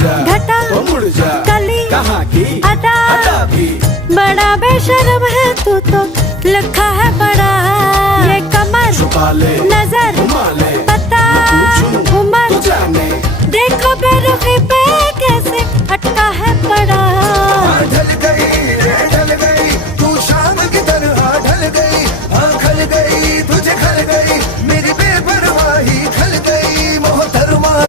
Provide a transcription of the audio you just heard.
जा घटा तो मुड़ जा, कली कहाँ की अदा अदा भी। बड़ा बेशर्म है तू तो लिखा है बड़ा, ये कमर छुपा ले नजर घुमा ले पता मैं पूछूं